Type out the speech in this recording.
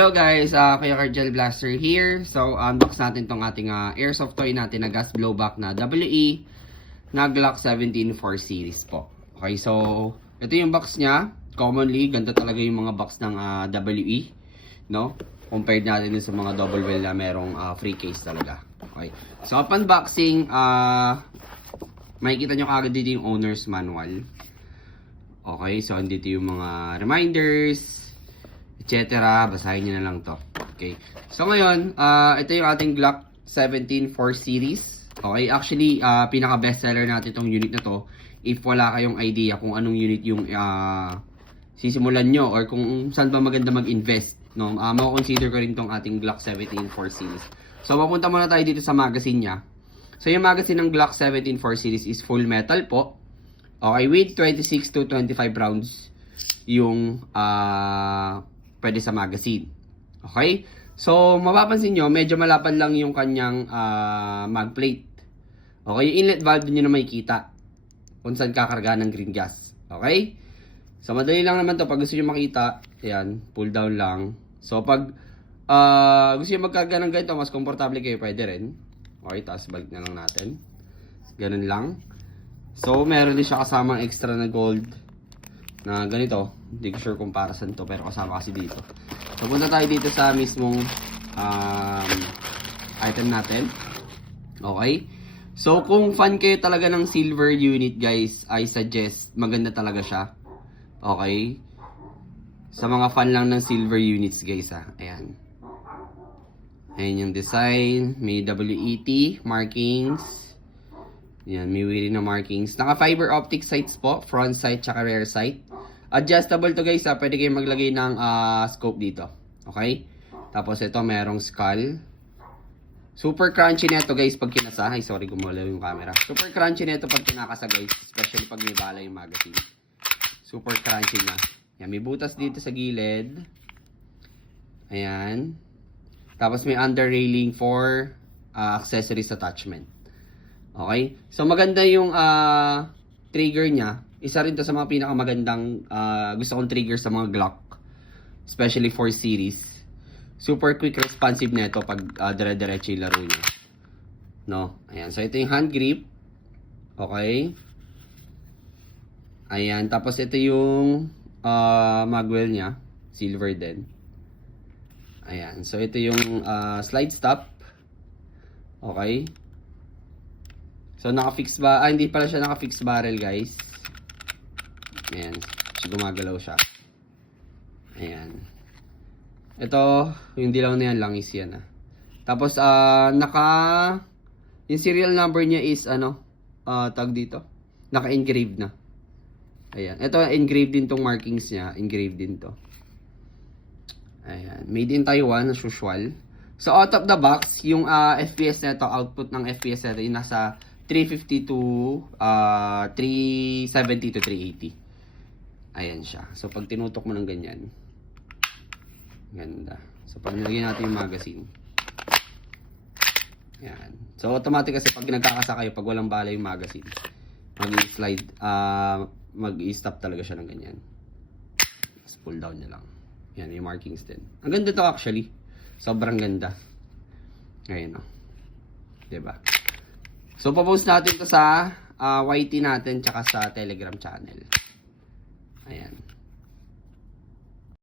Hello guys, Kuya Cargel Blaster here. So, unbox natin tong ating airsoft toy natin na gas blowback na WE na Glock 17 4 series po. Okay, so ito yung box niya. Commonly, ganda talaga yung mga box ng WE, no? Compared natin sa mga double well na merong free case talaga. Okay. So, upon unboxing, makikita nyo kagad dito yung owner's manual. Okay, so andito yung mga reminders, etc. Basahin nyo na lang to. Okay. So ngayon, ito yung ating Glock 17 4 series. Okay, actually, pinaka bestseller natin itong unit na to. If wala kayong idea kung anong unit yung sisimulan nyo or kung saan ba maganda mag-invest, no? Mako-consider ko rin itong ating Glock 17 4 series. So, mapunta muna tayo dito sa magazine niya. So, yung magazine ng Glock 17 4 series is full metal po. Okay, with 26 to 25 rounds yung pwede sa magazine. Okay? So, mapapansin nyo, medyo malapad lang yung kanyang mag plate. Okay? Yung inlet valve nyo na makikita kung saan kakarga ng green gas. Okay? So, madali lang naman to. Pag gusto nyo makita, ayan, pull down lang. So, pag gusto nyo magkarga ng ganito, mas komportable kayo, pwede rin. Okay, tapos balik na lang natin. Ganun lang. So, meron din siya kasamang extra na gold na ganito. Hindi ko sure kung para saan to, pero kasama kasi dito. So, punta tayo dito sa mismong item natin. Okay? So, kung fan kayo talaga ng silver unit, guys, I suggest maganda talaga siya. Okay? Sa mga fan lang ng silver units, guys, ayan. Ayan yung design. May WET markings. Ayan, may wheel na markings. Naka fiber optic sights po. Front sight, tsaka rear sight. Adjustable to, guys, pwede kayong maglagay ng scope dito. Okay? Tapos ito, merong skull. Super crunchy neto, guys, pag kinasa. Ay, sorry, gumalaw yung camera. Super crunchy neto pag kinakasa, guys. Especially pag may bala yung magazine. Super crunchy na. Ayan, may butas dito sa gilid. Ayan. Tapos may under railing for accessories attachment. Okay? So, maganda yung trigger niya. Isa rin to sa mga pinakamagandang gusto kong trigger sa mga Glock. Especially 4 series. Super quick responsive na ito pag dire-diretso yung laro niya. No? Ayan. So, ito yung hand grip. Okay? Ayan. Tapos, ito yung magwell niya. Silver din. Ayan. So, ito yung slide stop. Okay? So, naka-fix ba? Hindi pala siya naka-fix barrel, guys. Ayan. So, gumagalaw siya. Ayan. Ito, yung dilaw na yan lang is yan, Tapos, yung serial number niya is, tag dito. Naka-engrave na. Ayan. Ito, engrave din tong markings niya. Engrave din to. Ayan. Made in Taiwan, as usual. So, out of the box, yung FPS na ito, output ng FPS na ito, yung nasa 350 to 370 to 380. Ayan siya. So, pag tinutok mo ng ganyan, ganda. So, pag nilagyan natin yung magazine. Ayan. So, automatic kasi pag nagkakasa kayo, pag walang bala yung magazine, mag-slide, mag-stop talaga siya ng ganyan. Tapos, pull down niya lang. Ayan, yung markings din. Ang ganda to actually. Sobrang ganda. Ayan, diba? So, papost natin to sa YT natin tsaka sa Telegram channel. Ayan.